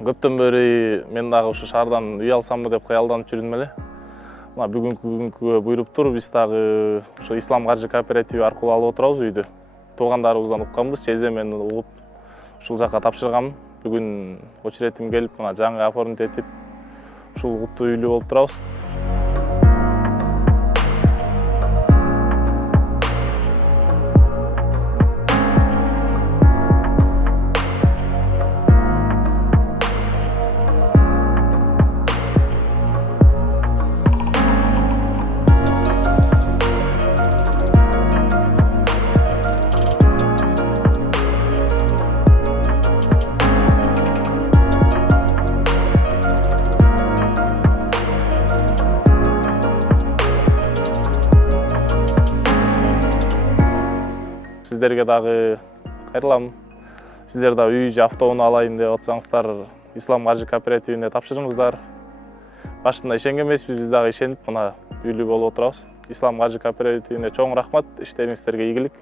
Көптөн бери мен дагы ушу шаардан үй алсамбы деп кыялданып жүрдүм эле. Мына бүгүнкү күнгө буйруптур, биз дагы ошо Ислам каржы кооперативи аркылуу алып отурабыз үйдү. Туугандарыбыздан укканбыз, чездемени угуп ушул жака тапшыргам. Бүгүн очеретим келип, мына жаңы оформить этип, ушул куттуу үйлүү болуп турабыз. Сиздерге дагы кайрылам. Сиздер да үй же автоунаа алайын деп атсаңыздар, Ислам каржы кооперативине тапшырыңыздар. Башында ишенген эмеспиз, биз дагы ишенип мына үйлүү болуп отурабыз. Ислам каржы кооперативине чоң рахмат, иштериңиздерге ийгилик.